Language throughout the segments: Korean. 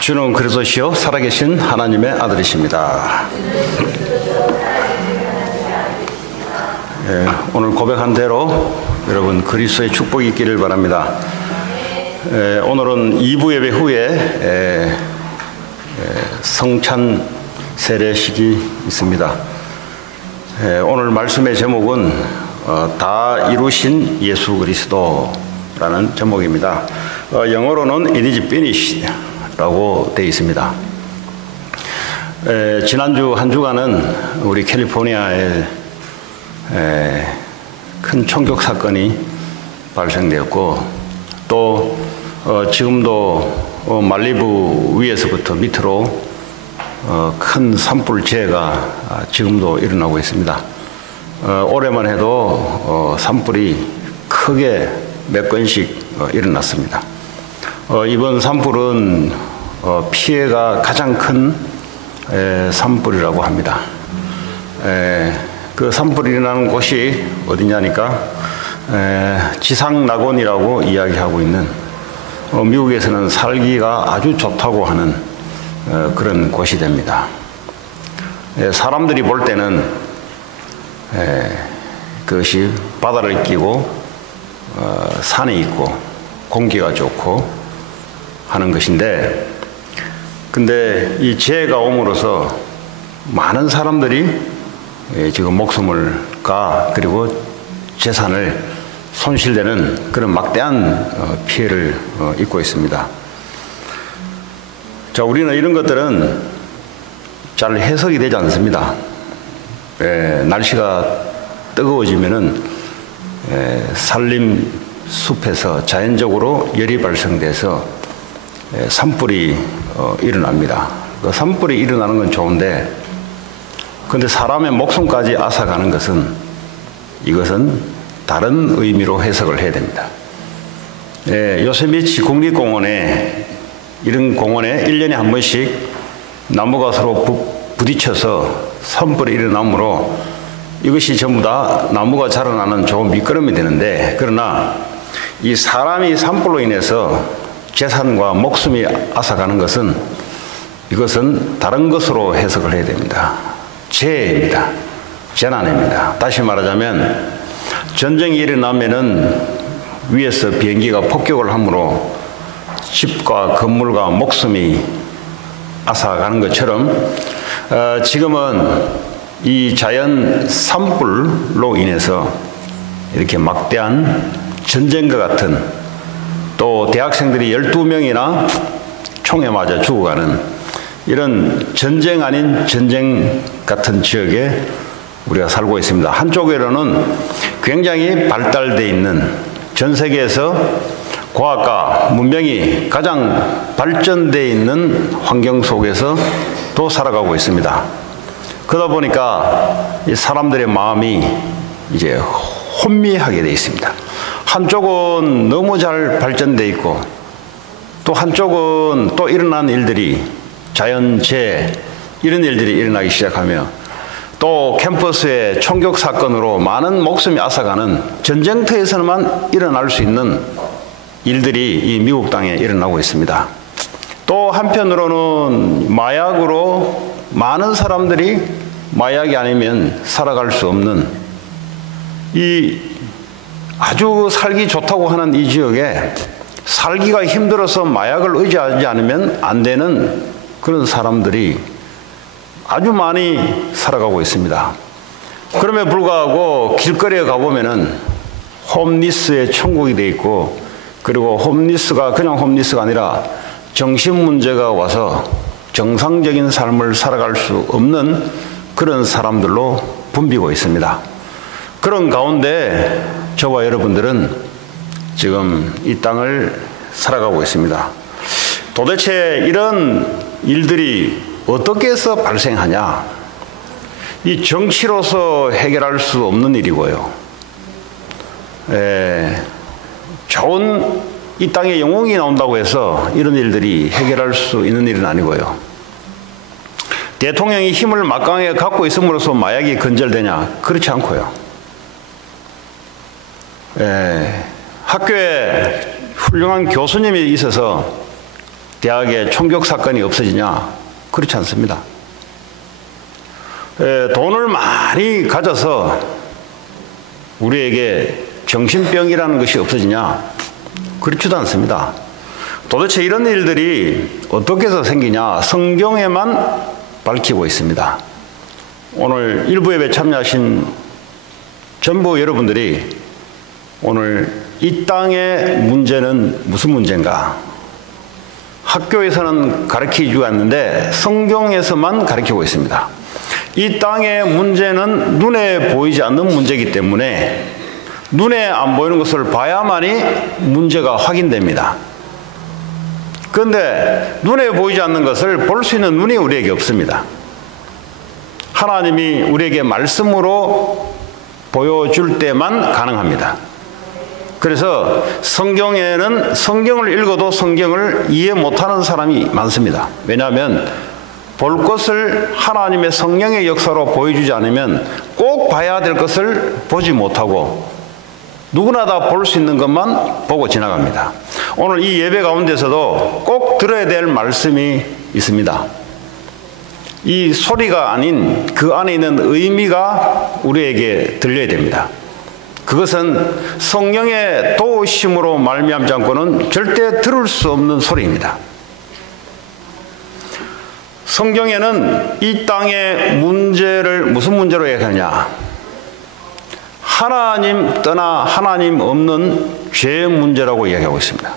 주는 그리스도시요 살아계신 하나님의 아들이십니다. 오늘 고백한 대로 여러분 그리스도의 축복이 있기를 바랍니다. 오늘은 2부 예배 후에 성찬 세례식이 있습니다. 오늘 말씀의 제목은 다 이루신 예수 그리스도라는 제목입니다. 영어로는 It is finished 라고 되어 있습니다. 지난주 한 주간은 우리 캘리포니아에 큰 총격 사건이 발생되었고 또 지금도 말리부 위에서부터 밑으로 큰 산불재해가 지금도 일어나고 있습니다. 올해만 해도 산불이 크게 몇 건씩 일어났습니다. 이번 산불은 피해가 가장 큰 산불이라고 합니다. 그 산불이 일어나는 곳이 어디냐니까 지상낙원이라고 이야기하고 있는 미국에서는 살기가 아주 좋다고 하는 그런 곳이 됩니다. 사람들이 볼 때는 그것이 바다를 끼고 산에 있고 공기가 좋고 하는 것인데, 근데 이 재해가 옴으로써 많은 사람들이 지금 목숨을 그리고 재산을 손실되는 그런 막대한 피해를 입고 있습니다. 자, 우리는 이런 것들은 잘 해석이 되지 않습니다. 날씨가 뜨거워지면은 산림 숲에서 자연적으로 열이 발생돼서 산불이 일어납니다. 그 산불이 일어나는 건 좋은데, 그런데 사람의 목숨까지 앗아가는 것은 이것은 다른 의미로 해석을 해야 됩니다. 요세미티 국립공원에 이런 공원에 1년에 한 번씩 나무가 서로 부딪혀서 산불이 일어나므로 이것이 전부 다 나무가 자라나는 좋은 밑거름이 되는데, 그러나 이 사람이 산불로 인해서 재산과 목숨이 앗아가는 것은 이것은 다른 것으로 해석을 해야 됩니다. 재해입니다. 재난입니다. 다시 말하자면 전쟁이 일어나면은 위에서 비행기가 폭격을 함으로 집과 건물과 목숨이 앗아가는 것처럼 지금은 이 자연 산불로 인해서 이렇게 막대한 전쟁과 같은, 또 대학생들이 12명이나 총에 맞아 죽어가는 이런 전쟁 아닌 전쟁 같은 지역에 우리가 살고 있습니다. 한쪽으로는 굉장히 발달되어 있는, 전 세계에서 과학과 문명이 가장 발전되어 있는 환경 속에서 또 살아가고 있습니다. 그러다 보니까 이 사람들의 마음이 이제 혼미하게 되어 있습니다. 한쪽은 너무 잘 발전되어 있고 또 한쪽은 또 일어난 일들이 자연재해 이런 일들이 일어나기 시작하며 또 캠퍼스의 총격 사건으로 많은 목숨이 앗아가는 전쟁터에서만 일어날 수 있는 일들이 이 미국 땅에 일어나고 있습니다. 또 한편으로는 마약으로 많은 사람들이 마약이 아니면 살아갈 수 없는, 이 아주 살기 좋다고 하는 이 지역에 살기가 힘들어서 마약을 의지하지 않으면 안 되는 그런 사람들이 아주 많이 살아가고 있습니다. 그럼에도 불구하고 길거리에 가보면은 홈리스의 천국이 돼 있고, 그리고 홈리스가 그냥 홈리스가 아니라 정신 문제가 와서 정상적인 삶을 살아갈 수 없는 그런 사람들로 붐비고 있습니다. 그런 가운데 저와 여러분들은 지금 이 땅을 살아가고 있습니다. 도대체 이런 일들이 어떻게 해서 발생하냐? 이 정치로서 해결할 수 없는 일이고요. 좋은 이 땅에 영웅이 나온다고 해서 이런 일들이 해결할 수 있는 일은 아니고요. 대통령이 힘을 막강하게 갖고 있음으로써 마약이 근절되냐? 그렇지 않고요. 학교에 훌륭한 교수님이 있어서 대학에 총격 사건이 없어지냐? 그렇지 않습니다. 돈을 많이 가져서 우리에게 정신병이라는 것이 없어지냐? 그렇지도 않습니다. 도대체 이런 일들이 어떻게 해서 생기냐? 성경에만 밝히고 있습니다. 오늘 일부 예배 참여하신 전부 여러분들이 오늘 이 땅의 문제는 무슨 문제인가? 학교에서는 가르치지 않는데 성경에서만 가르치고 있습니다. 이 땅의 문제는 눈에 보이지 않는 문제이기 때문에 눈에 안 보이는 것을 봐야만이 문제가 확인됩니다. 그런데 눈에 보이지 않는 것을 볼 수 있는 눈이 우리에게 없습니다. 하나님이 우리에게 말씀으로 보여줄 때만 가능합니다. 그래서 성경에는 성경을 읽어도 성경을 이해 못하는 사람이 많습니다. 왜냐하면 볼 것을 하나님의 성령의 역사로 보여주지 않으면 꼭 봐야 될 것을 보지 못하고 누구나 다 볼 수 있는 것만 보고 지나갑니다. 오늘 이 예배 가운데서도 꼭 들어야 될 말씀이 있습니다. 이 소리가 아닌 그 안에 있는 의미가 우리에게 들려야 됩니다. 그것은 성령의 도우심으로 말미암지 않고는 절대 들을 수 없는 소리입니다. 성경에는 이 땅의 문제를 무슨 문제로 얘기하냐? 하나님 떠나 하나님 없는 죄의 문제라고 이야기하고 있습니다.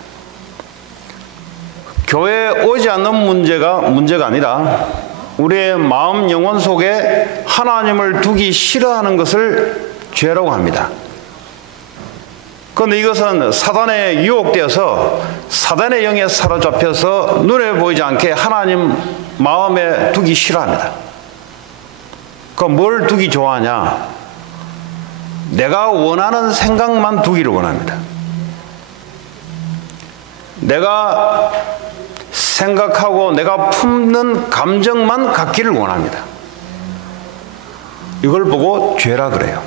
교회에 오지 않는 문제가 아니라 우리의 마음 영혼 속에 하나님을 두기 싫어하는 것을 죄라고 합니다. 그런데 이것은 사단에 유혹되어서 사단의 영에 사로잡혀서 눈에 보이지 않게 하나님 마음에 두기 싫어합니다. 그럼 뭘 두기 좋아하냐? 내가 원하는 생각만 두기를 원합니다. 내가 생각하고 내가 품는 감정만 갖기를 원합니다. 이걸 보고 죄라 그래요.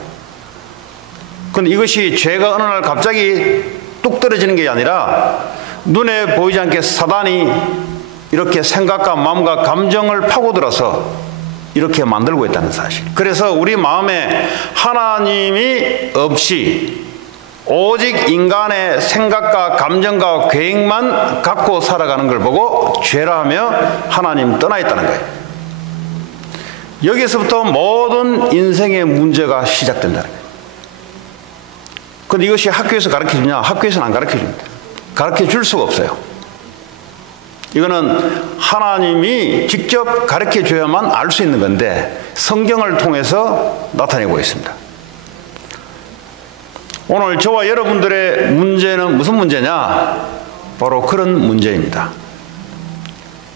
그런데 이것이 죄가 어느 날 갑자기 뚝 떨어지는 게 아니라 눈에 보이지 않게 사단이 이렇게 생각과 마음과 감정을 파고들어서 이렇게 만들고 있다는 사실. 그래서 우리 마음에 하나님이 없이 오직 인간의 생각과 감정과 계획만 갖고 살아가는 걸 보고 죄라 하며 하나님 떠나 있다는 거예요. 여기서부터 모든 인생의 문제가 시작된다는 거예요. 그런데 이것이 학교에서 가르쳐주냐? 학교에서는 안 가르쳐줍니다. 가르쳐줄 수가 없어요. 이거는 하나님이 직접 가르쳐줘야만 알 수 있는 건데 성경을 통해서 나타내고 있습니다. 오늘 저와 여러분들의 문제는 무슨 문제냐? 바로 그런 문제입니다.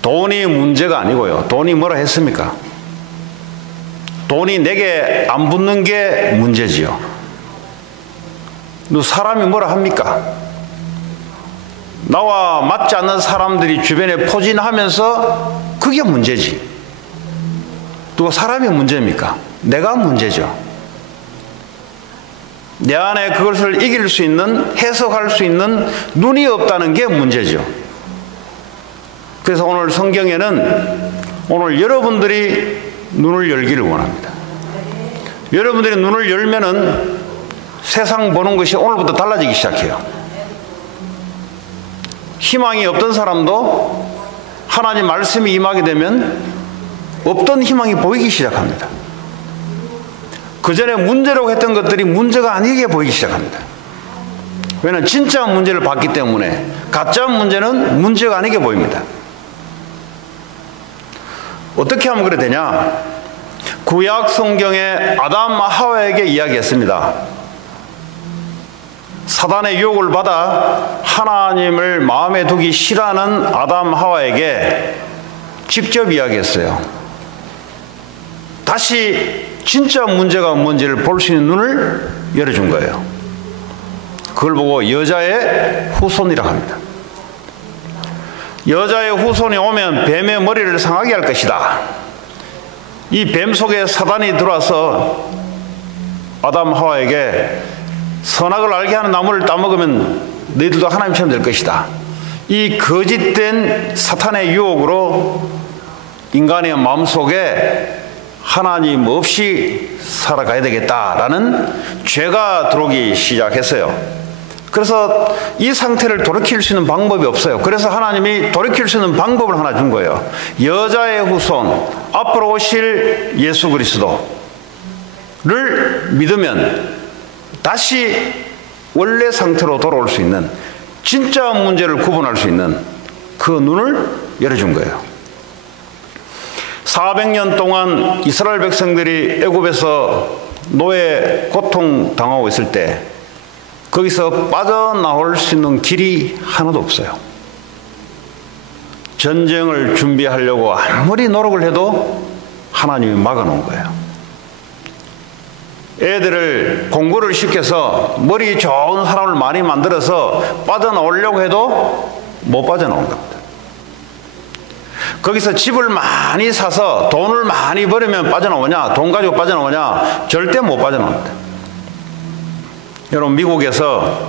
돈이 문제가 아니고요. 돈이 뭐라 했습니까? 돈이 내게 안 붙는 게 문제지요. 사람이 뭐라 합니까? 나와 맞지 않는 사람들이 주변에 포진하면서 그게 문제지. 누가 사람이 문제입니까? 내가 문제죠. 내 안에 그것을 이길 수 있는, 해석할 수 있는 눈이 없다는 게 문제죠. 그래서 오늘 성경에는 오늘 여러분들이 눈을 열기를 원합니다. 여러분들이 눈을 열면은 세상 보는 것이 오늘부터 달라지기 시작해요. 희망이 없던 사람도 하나님 말씀이 임하게 되면 없던 희망이 보이기 시작합니다. 그전에 문제라고 했던 것들이 문제가 아니게 보이기 시작합니다. 왜냐하면 진짜 문제를 봤기 때문에 가짜 문제는 문제가 아니게 보입니다. 어떻게 하면 그래 되냐? 구약 성경에 아담 하와에게 이야기했습니다. 사단의 유혹을 받아 하나님을 마음에 두기 싫어하는 아담 하와에게 직접 이야기했어요. 다시 진짜 문제가 뭔지를 볼 수 있는 눈을 열어준 거예요. 그걸 보고 여자의 후손이라고 합니다. 여자의 후손이 오면 뱀의 머리를 상하게 할 것이다. 이 뱀 속에 사단이 들어와서 아담 하와에게 선악을 알게 하는 나무를 따먹으면 너희들도 하나님처럼 될 것이다. 이 거짓된 사탄의 유혹으로 인간의 마음속에 하나님 없이 살아가야 되겠다라는 죄가 들어오기 시작했어요. 그래서 이 상태를 돌이킬 수 있는 방법이 없어요. 그래서 하나님이 돌이킬 수 있는 방법을 하나 준 거예요. 여자의 후손, 앞으로 오실 예수 그리스도를 믿으면 다시 원래 상태로 돌아올 수 있는, 진짜 문제를 구분할 수 있는 그 눈을 열어준 거예요. 400년 동안 이스라엘 백성들이 애굽에서 노예 고통 당하고 있을 때 거기서 빠져나올 수 있는 길이 하나도 없어요. 전쟁을 준비하려고 아무리 노력을 해도 하나님이 막아놓은 거예요. 애들을 공부를 시켜서 머리 좋은 사람을 많이 만들어서 빠져나오려고 해도 못 빠져나온 겁니다. 거기서 집을 많이 사서 돈을 많이 벌으면 빠져나오냐, 돈 가지고 빠져나오냐, 절대 못 빠져나옵니다. 여러분, 미국에서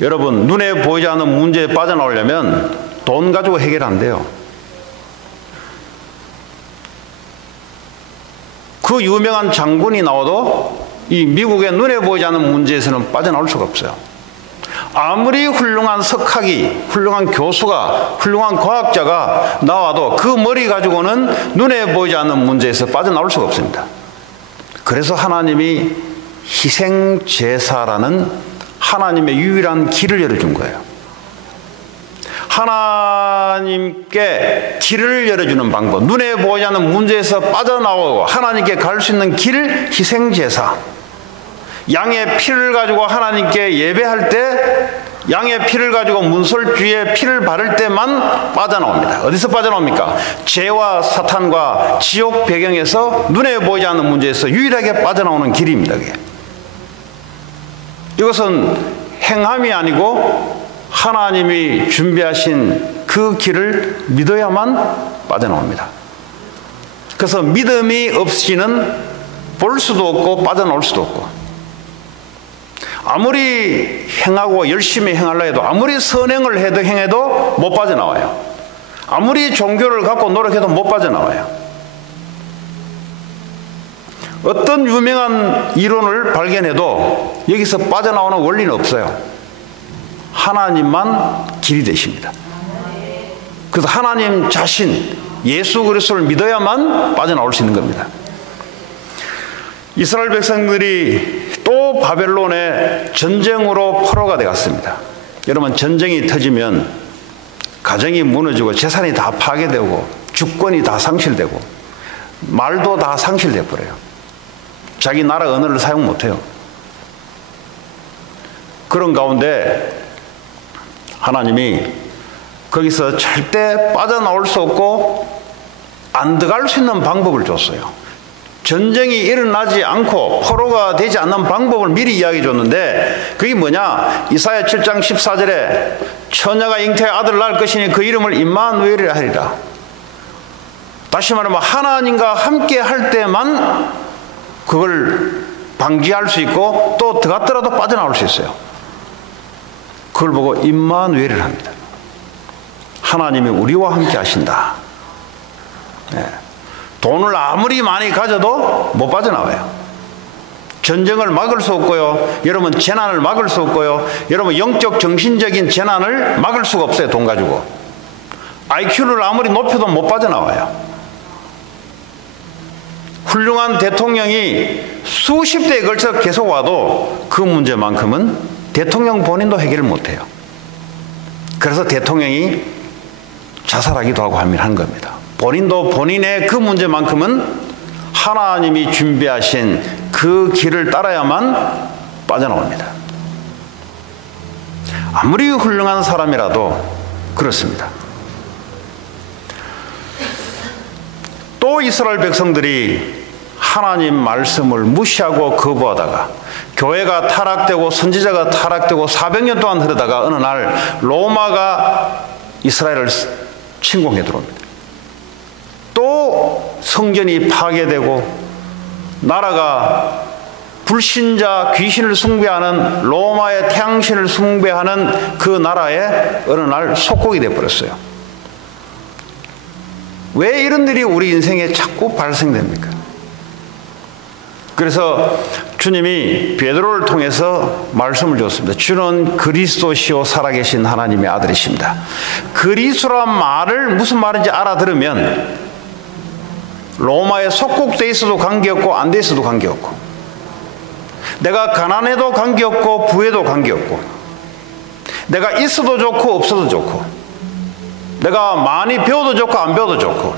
여러분 눈에 보이지 않는 문제에 빠져나오려면 돈 가지고 해결 안 돼요. 그 유명한 장군이 나와도 이 미국의 눈에 보이지 않는 문제에서는 빠져나올 수가 없어요. 아무리 훌륭한 석학이, 훌륭한 교수가, 훌륭한 과학자가 나와도 그 머리 가지고는 눈에 보이지 않는 문제에서 빠져나올 수가 없습니다. 그래서 하나님이 희생제사라는 하나님의 유일한 길을 열어준 거예요. 하나님께 길을 열어주는 방법, 눈에 보이지 않는 문제에서 빠져나오고 하나님께 갈 수 있는 길, 희생제사. 양의 피를 가지고 하나님께 예배할 때 양의 피를 가지고 문설주에 피를 바를 때만 빠져나옵니다. 어디서 빠져나옵니까? 죄와 사탄과 지옥 배경에서 눈에 보이지 않는 문제에서 유일하게 빠져나오는 길입니다. 그게. 이것은 행함이 아니고 하나님이 준비하신 그 길을 믿어야만 빠져나옵니다. 그래서 믿음이 없이는 볼 수도 없고 빠져나올 수도 없고, 아무리 행하고 열심히 행하려 해도, 아무리 선행을 해도 행해도 못 빠져나와요. 아무리 종교를 갖고 노력해도 못 빠져나와요. 어떤 유명한 이론을 발견해도 여기서 빠져나오는 원리는 없어요. 하나님만 길이 되십니다. 그래서 하나님 자신, 예수 그리스도를 믿어야만 빠져나올 수 있는 겁니다. 이스라엘 백성들이 또 바벨론의 전쟁으로 포로가 되었습니다. 여러분, 전쟁이 터지면 가정이 무너지고 재산이 다 파괴되고 주권이 다 상실되고 말도 다 상실돼 버려요. 자기 나라 언어를 사용 못해요. 그런 가운데 하나님이 거기서 절대 빠져나올 수 없고 안 들어갈 수 있는 방법을 줬어요. 전쟁이 일어나지 않고 포로가 되지 않는 방법을 미리 이야기해 줬는데, 그게 뭐냐? 이사야 7장 14절에 처녀가 잉태의 아들을 낳을 것이니 그 이름을 임마누엘이라 하리라. 다시 말하면 하나님과 함께 할 때만 그걸 방지할 수 있고, 또 들어갔더라도 빠져나올 수 있어요. 그걸 보고 임마누엘이라 합니다. 하나님이 우리와 함께 하신다. 네. 돈을 아무리 많이 가져도 못 빠져나와요. 전쟁을 막을 수 없고요. 여러분, 재난을 막을 수 없고요. 여러분, 영적 정신적인 재난을 막을 수가 없어요. 돈 가지고. IQ를 아무리 높여도 못 빠져나와요. 훌륭한 대통령이 수십 대에 걸쳐 계속 와도 그 문제만큼은 대통령 본인도 해결을 못해요. 그래서 대통령이 자살하기도 하고 하는 겁니다. 본인도 본인의 그 문제만큼은 하나님이 준비하신 그 길을 따라야만 빠져나옵니다. 아무리 훌륭한 사람이라도 그렇습니다. 또 이스라엘 백성들이 하나님 말씀을 무시하고 거부하다가 교회가 타락되고 선지자가 타락되고 400년 동안 흐르다가 어느 날 로마가 이스라엘을 침공해 들어옵니다. 또 성전이 파괴되고 나라가 불신자 귀신을 숭배하는 로마의 태양신을 숭배하는 그 나라에 어느 날 속국이 되어버렸어요. 왜 이런 일이 우리 인생에 자꾸 발생됩니까? 그래서 주님이 베드로를 통해서 말씀을 줬습니다. 주는 그리스도시요 살아계신 하나님의 아들이십니다. 그리스도란 말을 무슨 말인지 알아들으면 로마에 속국돼 있어도 관계없고 안 돼 있어도 관계없고, 내가 가난해도 관계없고 부해도 관계없고, 내가 있어도 좋고 없어도 좋고, 내가 많이 배워도 좋고 안 배워도 좋고,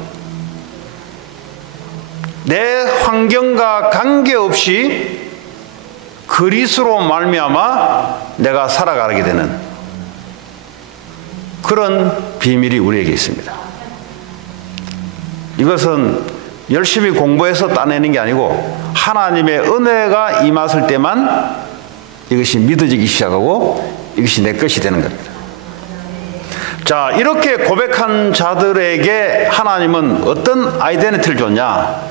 내 환경과 관계없이 그리스도로 말미암아 내가 살아가게 되는 그런 비밀이 우리에게 있습니다. 이것은 열심히 공부해서 따내는 게 아니고 하나님의 은혜가 임했을 때만 이것이 믿어지기 시작하고 이것이 내 것이 되는 겁니다. 자, 이렇게 고백한 자들에게 하나님은 어떤 아이덴티티를 줬냐?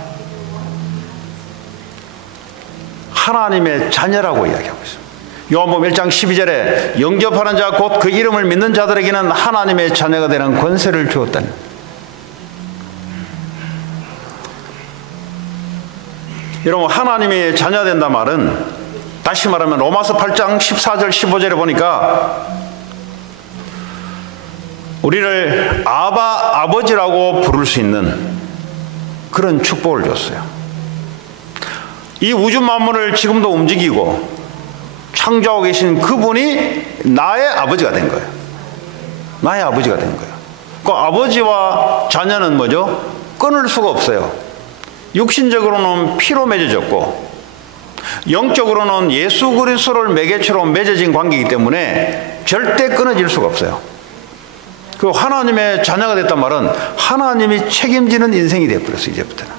하나님의 자녀라고 이야기하고 있습니다. 요한복음 1장 12절에 영접하는 자 곧 그 이름을 믿는 자들에게는 하나님의 자녀가 되는 권세를 주었다니. 여러분, 하나님의 자녀가 된다 말은 다시 말하면 로마서 8장 14절 15절에 보니까 우리를 아버지라고 부를 수 있는 그런 축복을 줬어요. 이 우주 만물을 지금도 움직이고 창조하고 계신 그분이 나의 아버지가 된 거예요. 나의 아버지가 된 거예요. 그 아버지와 자녀는 뭐죠? 끊을 수가 없어요. 육신적으로는 피로 맺어졌고 영적으로는 예수 그리스도를 매개체로 맺어진 관계이기 때문에 절대 끊어질 수가 없어요. 그 하나님의 자녀가 됐단 말은 하나님이 책임지는 인생이 되어버렸어요. 이제부터는.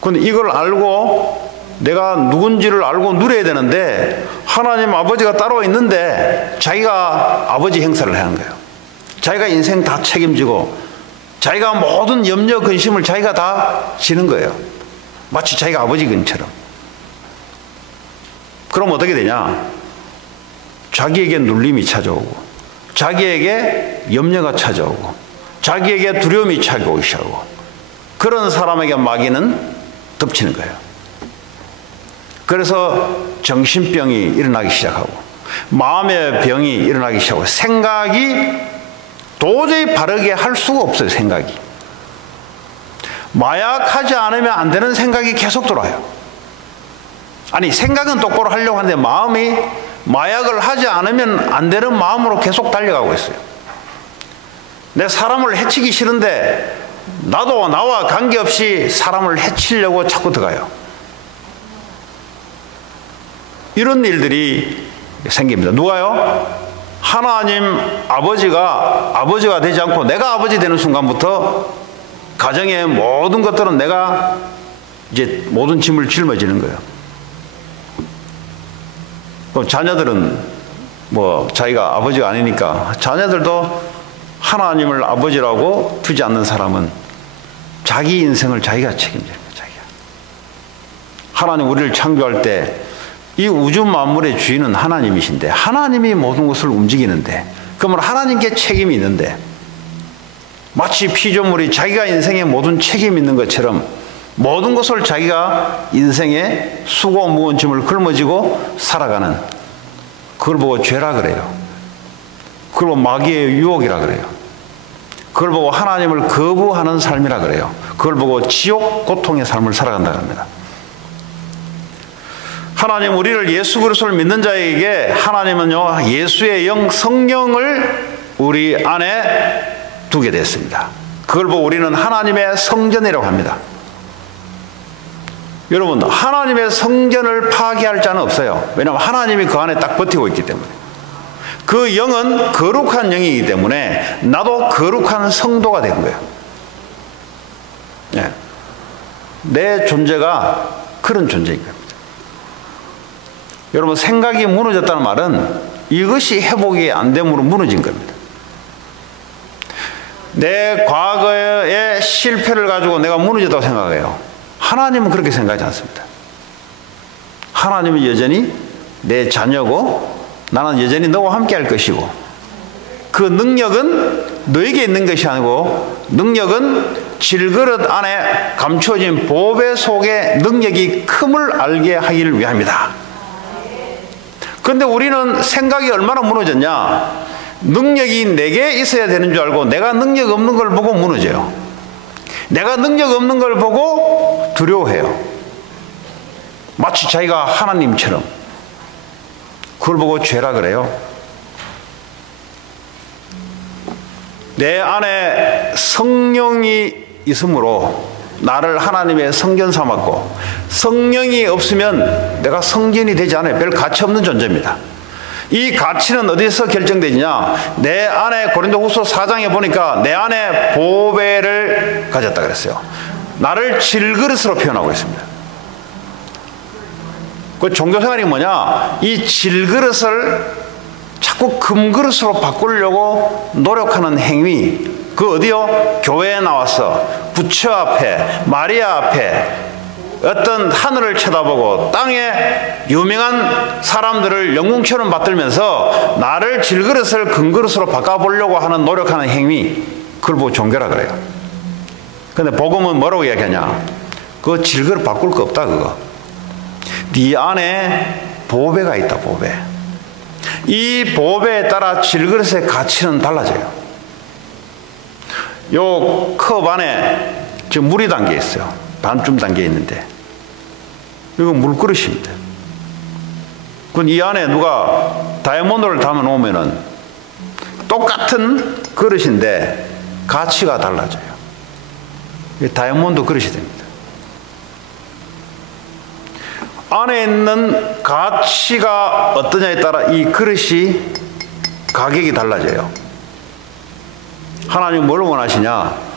그런데 이걸 알고 내가 누군지를 알고 누려야 되는데 하나님 아버지가 따로 있는데 자기가 아버지 행사를 하는 거예요. 자기가 인생 다 책임지고 자기가 모든 염려 근심을 자기가 다 지는 거예요. 마치 자기가 아버지근처럼. 그럼 어떻게 되냐? 자기에게 눌림이 찾아오고 자기에게 염려가 찾아오고 자기에게 두려움이 찾아오기 시작하고 그런 사람에게 마귀는 덮치는 거예요. 그래서 정신병이 일어나기 시작하고 마음의 병이 일어나기 시작하고 생각이 도저히 바르게 할 수가 없어요. 생각이. 마약하지 않으면 안 되는 생각이 계속 돌아요. 아니, 생각은 똑바로 하려고 하는데 마음이 마약을 하지 않으면 안 되는 마음으로 계속 달려가고 있어요. 내 사람을 해치기 싫은데 나도 나와 관계없이 사람을 해치려고 자꾸 들어가요. 이런 일들이 생깁니다. 누가요? 하나님 아버지가 되지 않고 내가 아버지 되는 순간부터 가정의 모든 것들은 내가 이제 모든 짐을 짊어지는 거예요. 그럼 자녀들은 뭐 자기가 아버지가 아니니까 자녀들도 하나님을 아버지라고 두지 않는 사람은 자기 인생을 자기가 책임지는 거예요. 자기가. 하나님 우리를 창조할 때 이 우주 만물의 주인은 하나님이신데 하나님이 모든 것을 움직이는데 그러면 하나님께 책임이 있는데 마치 피조물이 자기가 인생에 모든 책임이 있는 것처럼 모든 것을 자기가 인생에 수고 무거운 짐을 짊어지고 살아가는 그걸 보고 죄라 그래요. 그걸 보고 마귀의 유혹이라 그래요. 그걸 보고 하나님을 거부하는 삶이라 그래요. 그걸 보고 지옥 고통의 삶을 살아간다고 합니다. 하나님 우리를 예수 그리스도를 믿는 자에게 하나님은요 예수의 영 성령을 우리 안에 두게 됐습니다. 그걸 보고 우리는 하나님의 성전이라고 합니다. 여러분 하나님의 성전을 파괴할 자는 없어요. 왜냐하면 하나님이 그 안에 딱 버티고 있기 때문에. 그 영은 거룩한 영이기 때문에 나도 거룩한 성도가 된 거예요. 네. 내 존재가 그런 존재인 겁니다. 여러분 생각이 무너졌다는 말은 이것이 회복이 안 됨으로 무너진 겁니다. 내 과거의 실패를 가지고 내가 무너졌다고 생각해요. 하나님은 그렇게 생각하지 않습니다. 하나님은 여전히 내 자녀고 나는 여전히 너와 함께 할 것이고, 그 능력은 너에게 있는 것이 아니고 능력은 질그릇 안에 감추어진 보배 속에 능력이 큼을 알게 하기를 위함이다. 그런데 우리는 생각이 얼마나 무너졌냐? 능력이 내게 있어야 되는 줄 알고 내가 능력 없는 걸 보고 무너져요. 내가 능력 없는 걸 보고 두려워해요. 마치 자기가 하나님처럼. 그걸 보고 죄라 그래요. 내 안에 성령이 있으므로 나를 하나님의 성전 삼았고, 성령이 없으면 내가 성전이 되지 않아요. 별 가치 없는 존재입니다. 이 가치는 어디서 결정되느냐? 내 안에 고린도후서 4장에 보니까 내 안에 보배를 가졌다 그랬어요. 나를 질그릇으로 표현하고 있습니다. 그 종교생활이 뭐냐? 이 질그릇을 자꾸 금그릇으로 바꾸려고 노력하는 행위. 그 어디요? 교회에 나와서 부처 앞에, 마리아 앞에 어떤 하늘을 쳐다보고 땅에 유명한 사람들을 영웅처럼 받들면서 나를 질그릇을 금그릇으로 바꿔보려고 하는 노력하는 행위, 그걸 보고 종교라 그래요. 근데 복음은 뭐라고 이야기하냐? 그거 질그릇 바꿀 거 없다 그거. 네 안에 보배가 있다, 보배. 이 보배에 따라 질그릇의 가치는 달라져요. 요 컵 안에 지금 물이 담겨 있어요. 반쯤 담겨 있는데 이거 물그릇입니다. 그럼 이 안에 누가 다이아몬드를 담아 놓으면은 똑같은 그릇인데 가치가 달라져요. 다이아몬드 그릇이 됩니다. 안에 있는 가치가 어떠냐에 따라 이 그릇이 가격이 달라져요. 하나님 뭘 원하시냐?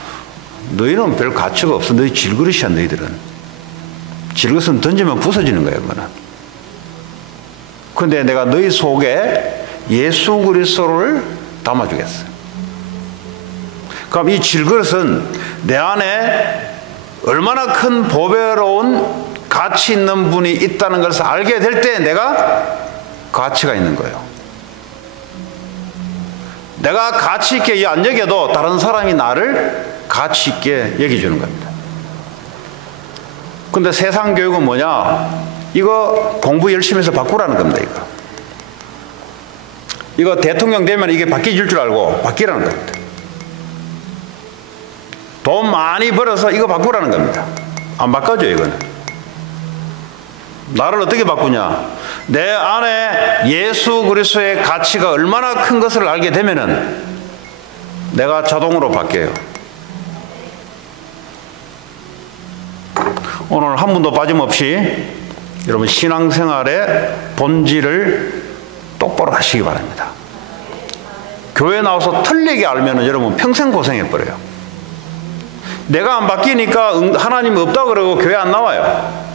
너희는 별 가치가 없어. 너희 질그릇이야. 너희들은 질그릇은 던지면 부서지는 거예요. 그거는. 그런데 내가 너희 속에 예수 그리스도를 담아주겠어. 그럼 이 질그릇은 내 안에 얼마나 큰 보배로운 가치 있는 분이 있다는 것을 알게 될 때 내가 가치가 있는 거예요. 내가 가치 있게 안 여겨도 다른 사람이 나를 가치 있게 여겨주는 겁니다. 근데 세상 교육은 뭐냐? 이거 공부 열심히 해서 바꾸라는 겁니다. 이거 대통령 되면 이게 바뀌질 줄 알고 바뀌라는 겁니다. 돈 많이 벌어서 이거 바꾸라는 겁니다. 안 바꿔줘요. 이거는. 나를 어떻게 바꾸냐? 내 안에 예수 그리스도의 가치가 얼마나 큰 것을 알게 되면은 내가 자동으로 바뀌어요. 오늘 한 분도 빠짐없이 여러분 신앙생활의 본질을 똑바로 하시기 바랍니다. 교회 나와서 틀리게 알면은 여러분 평생 고생해버려요. 내가 안 바뀌니까 하나님 없다 그러고 교회 안 나와요.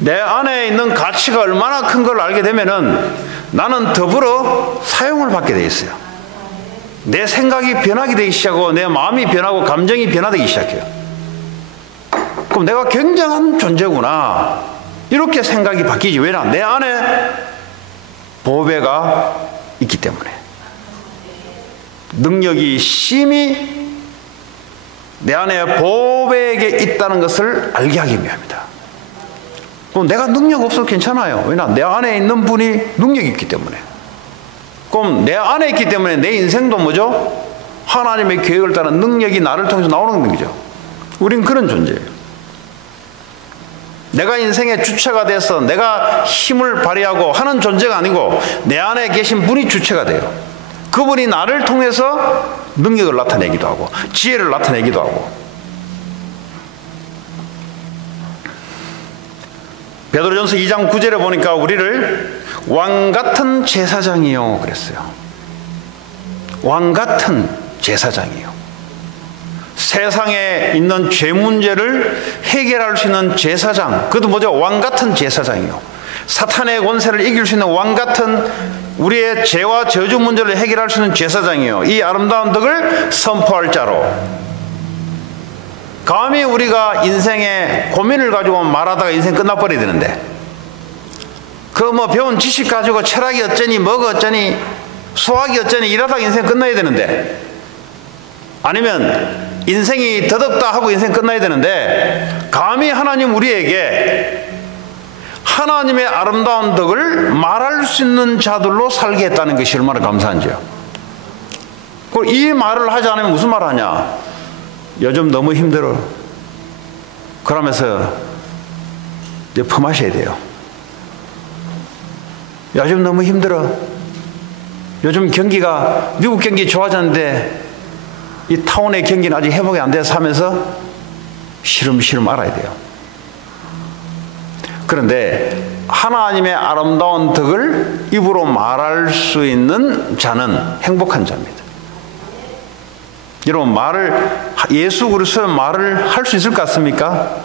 내 안에 있는 가치가 얼마나 큰 걸 알게 되면은 나는 더불어 사용을 받게 돼 있어요. 내 생각이 변하게 되기 시작하고 내 마음이 변하고 감정이 변화되기 시작해요. 그럼 내가 굉장한 존재구나 이렇게 생각이 바뀌지. 왜냐? 내 안에 보배가 있기 때문에. 능력이 심히 내 안에 보배에게 있다는 것을 알게 하기 위함이다. 그럼 내가 능력 없어도 괜찮아요. 왜냐? 내 안에 있는 분이 능력이 있기 때문에. 그럼 내 안에 있기 때문에 내 인생도 뭐죠? 하나님의 계획을 따른 능력이 나를 통해서 나오는 거죠. 우린 그런 존재예요. 내가 인생의 주체가 돼서 내가 힘을 발휘하고 하는 존재가 아니고 내 안에 계신 분이 주체가 돼요. 그분이 나를 통해서 능력을 나타내기도 하고 지혜를 나타내기도 하고. 베드로전서 2장 9절에 보니까 우리를 왕같은 제사장이요 그랬어요. 왕같은 제사장이요. 세상에 있는 죄 문제를 해결할 수 있는 제사장. 그것도 뭐죠? 왕같은 제사장이요. 사탄의 권세를 이길 수 있는 왕같은 우리의 죄와 저주 문제를 해결할 수 있는 제사장이요. 이 아름다운 덕을 선포할 자로 감히 우리가 인생의 고민을 가지고 말하다가 인생 끝나버려야 되는데, 그 뭐 배운 지식 가지고 철학이 어쩌니 뭐가 어쩌니 수학이 어쩌니 이러다가 인생 끝나야 되는데, 아니면 인생이 더덥다 하고 인생 끝나야 되는데, 감히 하나님 우리에게 하나님의 아름다운 덕을 말할 수 있는 자들로 살게 했다는 것이 얼마나 감사한지요. 그리고 이 말을 하지 않으면 무슨 말 하냐? 요즘 너무 힘들어. 그러면서 이제 품하셔야 돼요. 요즘 너무 힘들어. 요즘 경기가, 미국 경기 좋아졌는데 이 타운의 경기는 아직 회복이 안 돼서 하면서 시름시름 알아야 돼요. 그런데 하나님의 아름다운 덕을 입으로 말할 수 있는 자는 행복한 자입니다. 여러분, 예수 그리스도의 말을 할 수 있을 것 같습니까?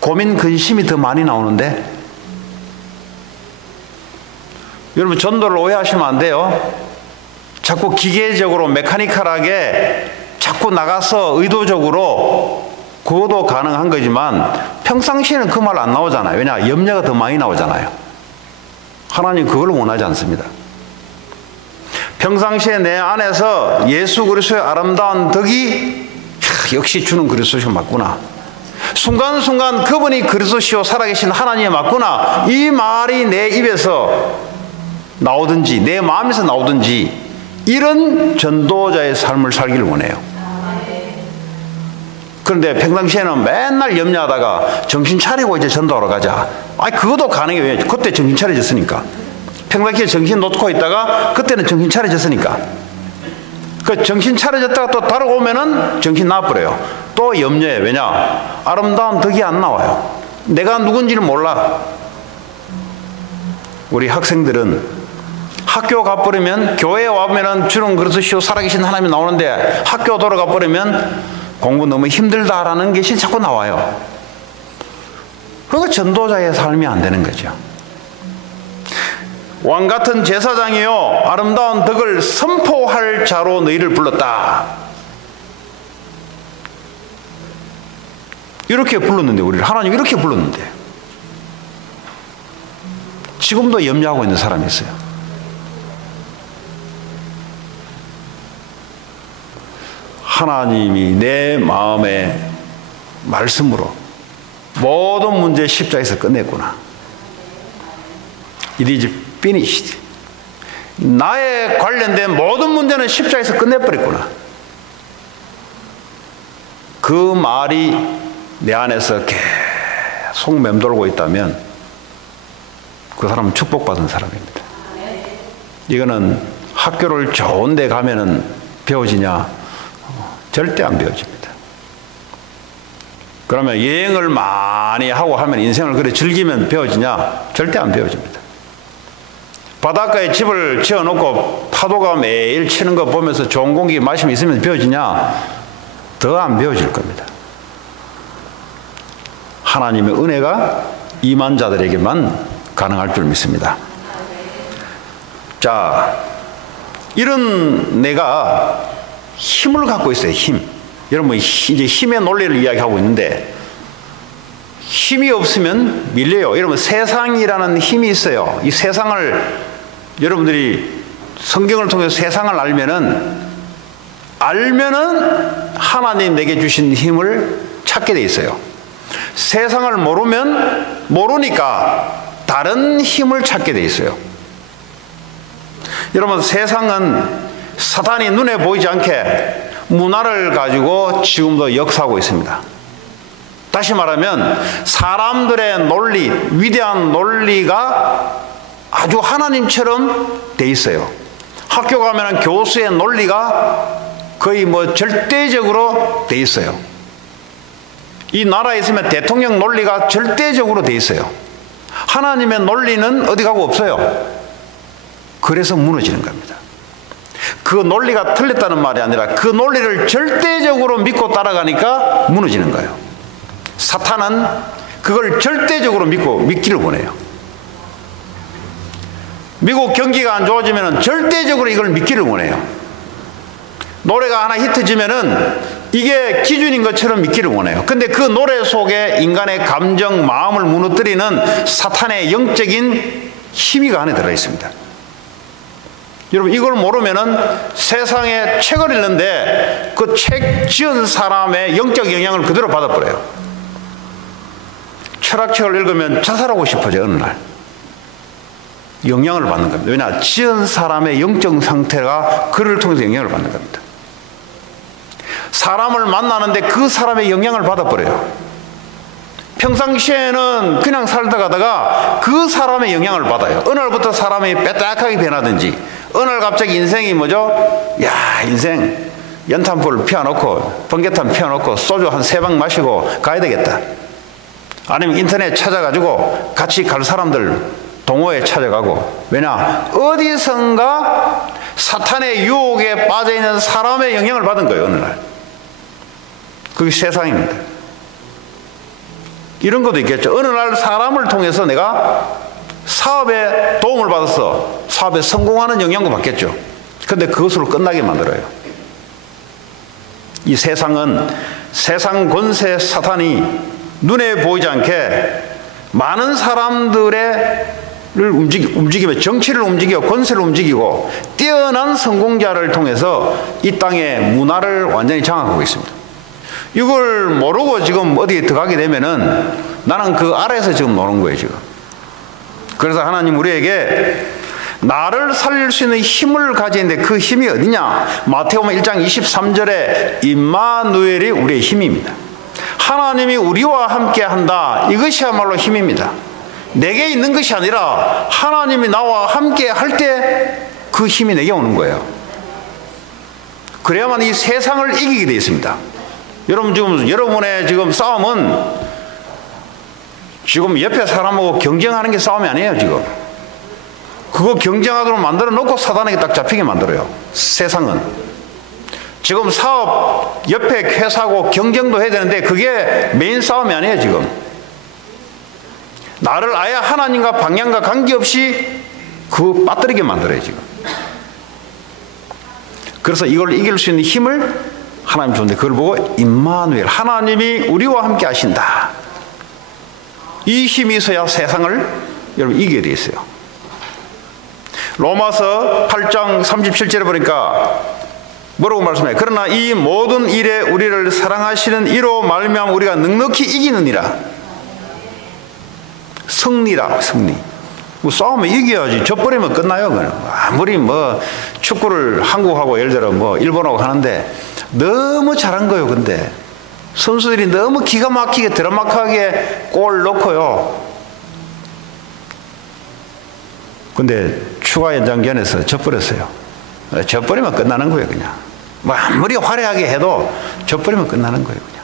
고민, 근심이 더 많이 나오는데. 여러분, 전도를 오해하시면 안 돼요. 자꾸 기계적으로 메카니컬하게 자꾸 나가서 의도적으로, 그것도 가능한 거지만 평상시에는 그 말 안 나오잖아요. 왜냐? 염려가 더 많이 나오잖아요. 하나님 그걸 원하지 않습니다. 평상시에 내 안에서 예수 그리스도의 아름다운 덕이 역시 주는 그리스도시가 맞구나, 순간순간 그분이 그리스도시요 살아계신 하나님이 맞구나, 이 말이 내 입에서 나오든지 내 마음에서 나오든지, 이런 전도자의 삶을 살기를 원해요. 그런데 평상시에는 맨날 염려하다가 정신 차리고 이제 전도하러 가자. 아니, 그것도 가능해요. 왜? 그때 정신 차려졌으니까. 평상시에 정신 놓고 있다가 그때는 정신 차려졌으니까. 그 정신 차려졌다가 또 다르고 오면은 정신 나와버려요. 또 염려해. 왜냐? 아름다운 덕이 안 나와요. 내가 누군지는 몰라. 우리 학생들은 학교 가버리면, 교회에 와보면은 주는 그리스도시요 살아계신 하나님이 나오는데, 학교 돌아가 버리면 공부 너무 힘들다라는 것이 자꾸 나와요. 그거 전도자의 삶이 안 되는 거죠. 왕 같은 제사장이요 아름다운 덕을 선포할 자로 너희를 불렀다. 이렇게 불렀는데, 우리를 하나님 이렇게 불렀는데 지금도 염려하고 있는 사람이 있어요. 하나님이 내 마음의 말씀으로 모든 문제 십자가에서 끝냈구나. It is finished. 나에 관련된 모든 문제는 십자가에서 끝내버렸구나. 그 말이 내 안에서 계속 맴돌고 있다면 그 사람은 축복받은 사람입니다. 이거는 학교를 좋은 데 가면은 배워지냐? 절대 안 배워집니다. 그러면 여행을 많이 하고 하면, 인생을 그래 즐기면 배워지냐? 절대 안 배워집니다. 바닷가에 집을 지어놓고 파도가 매일 치는 거 보면서 좋은 공기 마시면 있으면 배워지냐? 더 안 배워질 겁니다. 하나님의 은혜가 임한 자들에게만 가능할 줄 믿습니다. 자, 이런 내가 힘을 갖고 있어요. 힘. 여러분, 이제 힘의 논리를 이야기하고 있는데, 힘이 없으면 밀려요. 여러분, 세상이라는 힘이 있어요. 이 세상을, 여러분들이 성경을 통해서 세상을 알면은 하나님 내게 주신 힘을 찾게 돼 있어요. 세상을 모르니까 다른 힘을 찾게 돼 있어요. 여러분, 세상은 사탄이 눈에 보이지 않게 문화를 가지고 지금도 역사하고 있습니다. 다시 말하면 사람들의 논리, 위대한 논리가 아주 하나님처럼 돼 있어요. 학교 가면 교수의 논리가 거의 절대적으로 돼 있어요. 이 나라에 있으면 대통령 논리가 절대적으로 돼 있어요. 하나님의 논리는 어디 가고 없어요. 그래서 무너지는 겁니다. 그 논리가 틀렸다는 말이 아니라 그 논리를 절대적으로 믿고 따라가니까 무너지는 거예요. 사탄은 그걸 절대적으로 믿기를 원해요. 미국 경기가 안 좋아지면 절대적으로 이걸 믿기를 원해요. 노래가 하나 히트지면은 이게 기준인 것처럼 믿기를 원해요. 근데 그 노래 속에 인간의 감정, 마음을 무너뜨리는 사탄의 영적인 힘이 그 안에 들어 있습니다. 여러분, 이걸 모르면은 세상에 책을 읽는데 그 책 지은 사람의 영적 영향을 그대로 받아버려요. 철학책을 읽으면 자살하고 싶어져요, 어느 날. 영향을 받는 겁니다. 왜냐? 지은 사람의 영적 상태가 그를 통해서 영향을 받는 겁니다. 사람을 만나는데 그 사람의 영향을 받아버려요. 평상시에는 그냥 살다 가다가 그 사람의 영향을 받아요. 어느 날부터 사람이 빼딱하게 변하든지, 어느 날 갑자기 인생이 뭐죠? 야, 인생 연탄불 피워놓고 번개탄 피워놓고 소주 한 3병 마시고 가야 되겠다. 아니면 인터넷 찾아가지고 같이 갈 사람들 동호회 찾아가고. 왜냐? 어디선가 사탄의 유혹에 빠져있는 사람의 영향을 받은 거예요, 어느 날. 그게 세상입니다. 이런 것도 있겠죠. 어느 날 사람을 통해서 내가 사업에 도움을 받아서 사업에 성공하는 영향도 받겠죠. 근데 그것으로 끝나게 만들어요. 이 세상은 세상 권세 사탄이 눈에 보이지 않게 많은 사람들의 움직이며 정치를 움직이고 권세를 움직이고 뛰어난 성공자를 통해서 이 땅의 문화를 완전히 장악하고 있습니다. 이걸 모르고 지금 어디에 들어가게 되면은 나는 그 아래에서 지금 노는 거예요, 지금. 그래서 하나님 우리에게 나를 살릴 수 있는 힘을 가지는데 그 힘이 어디냐? 마태복음 1장 23절에 임마누엘이 우리의 힘입니다. 하나님이 우리와 함께 한다. 이것이야말로 힘입니다. 내게 있는 것이 아니라 하나님이 나와 함께 할 때 그 힘이 내게 오는 거예요. 그래야만 이 세상을 이기게 되어 있습니다. 여러분, 지금 여러분의 지금 싸움은 지금 옆에 사람하고 경쟁하는 게 싸움이 아니에요, 지금. 그거 경쟁하도록 만들어 놓고 사단에게 딱 잡히게 만들어요, 세상은. 지금 사업 옆에 회사하고 경쟁도 해야 되는데 그게 메인 싸움이 아니에요, 지금. 나를 아예 하나님과 방향과 관계없이 그 빠뜨리게 만들어요, 지금. 그래서 이걸 이길 수 있는 힘을 하나님 주는데 그걸 보고 임마누엘, 하나님이 우리와 함께 하신다. 이 힘이 있어야 세상을 여러분 이기게 돼 있어요. 로마서 8장 37절에 보니까 뭐라고 말씀해요? 그러나 이 모든 일에 우리를 사랑하시는 이로 말미암아 우리가 넉넉히 이기느니라. 승리라, 승리. 뭐 싸우면 이겨야지. 져버리면 끝나요, 그냥. 아무리 뭐 축구를 한국하고 예를 들어 뭐 일본하고 하는데 너무 잘한 거예요. 근데 선수들이 너무 기가 막히게 드라마틱하게 골 넣고요. 근데 추가 연장전에서 져버렸어요. 져버리면 끝나는 거예요, 그냥. 뭐 아무리 화려하게 해도 져버리면 끝나는 거예요, 그냥.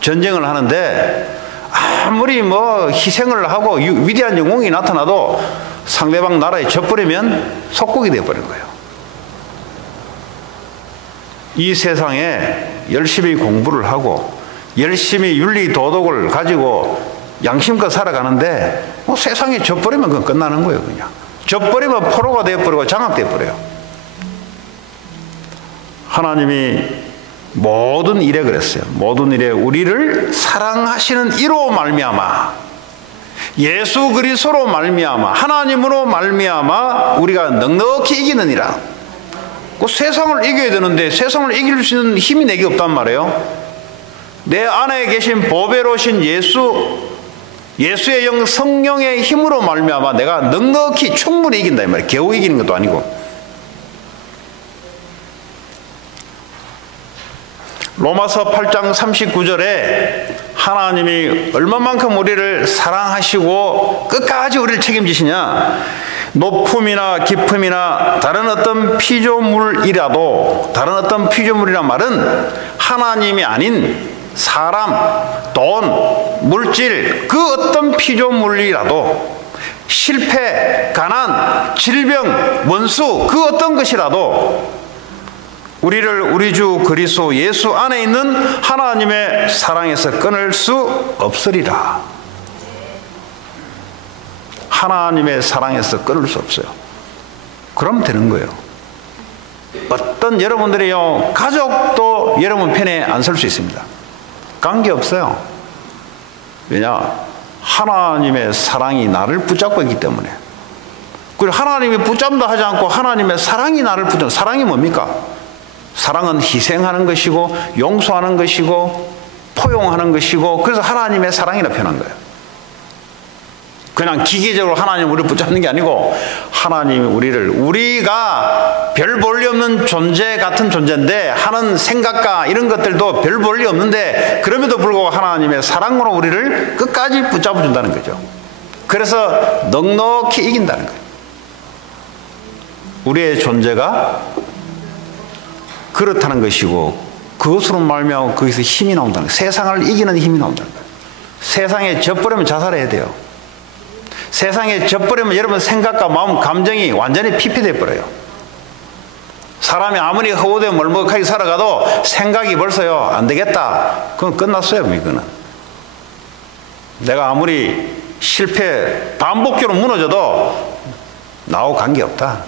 전쟁을 하는데 아무리 뭐 희생을 하고 위대한 영웅이 나타나도 상대방 나라에 져버리면 속국이 되어버린 거예요. 이 세상에 열심히 공부를 하고 열심히 윤리 도덕을 가지고 양심껏 살아가는데 뭐 세상에 져버리면 그건 끝나는 거예요, 그냥. 져버리면 포로가 되어버리고 장악되어버려요. 하나님이 모든 일에 그랬어요. 모든 일에 우리를 사랑하시는 이로 말미암아, 예수 그리스도로 말미암아, 하나님으로 말미암아 우리가 넉넉히 이기느니라. 그 세상을 이겨야 되는데 세상을 이길 수 있는 힘이 내게 없단 말이에요. 내 안에 계신 보배로우신 예수의 영 성령의 힘으로 말미암아 내가 넉넉히 충분히 이긴다 이 말이에요. 겨우 이기는 것도 아니고. 로마서 8장 39절에 하나님이 얼마만큼 우리를 사랑하시고 끝까지 우리를 책임지시냐. 높음이나 깊음이나 다른 어떤 피조물이라도, 다른 어떤 피조물이란 말은 하나님이 아닌 사람, 돈, 물질, 그 어떤 피조물이라도, 실패, 가난, 질병, 원수, 그 어떤 것이라도 우리를 우리 주 그리스도 예수 안에 있는 하나님의 사랑에서 끊을 수 없으리라. 하나님의 사랑에서 끊을 수 없어요. 그럼 되는 거예요. 어떤 여러분들이요, 가족도 여러분 편에 안 설 수 있습니다. 관계없어요. 왜냐? 하나님의 사랑이 나를 붙잡고 있기 때문에. 그리고 하나님이 붙잡다 하지 않고 하나님의 사랑이 나를 붙잡고. 사랑이 뭡니까? 사랑은 희생하는 것이고 용서하는 것이고 포용하는 것이고, 그래서 하나님의 사랑이라 표현한 거예요. 그냥 기계적으로 하나님 우리를 붙잡는 게 아니고 하나님이 우리가 별 볼일 없는 존재 같은 존재인데 하는 생각과 이런 것들도 별 볼일 없는데 그럼에도 불구하고 하나님의 사랑으로 우리를 끝까지 붙잡아 준다는 거죠. 그래서 넉넉히 이긴다는 거예요. 우리의 존재가 그렇다는 것이고 그것으로 말미암아 거기서 힘이 나온다는 거예요. 세상을 이기는 힘이 나온다는 거예요. 세상에 져버리면 자살해야 돼요. 세상에 져버리면 여러분 생각과 마음, 감정이 완전히 피폐돼 버려요. 사람이 아무리 허우대 멀먹하게 살아가도 생각이 벌써요, 안 되겠다. 그건 끝났어요, 이거는. 내가 아무리 실패, 반복적으로 무너져도 나하고 관계없다.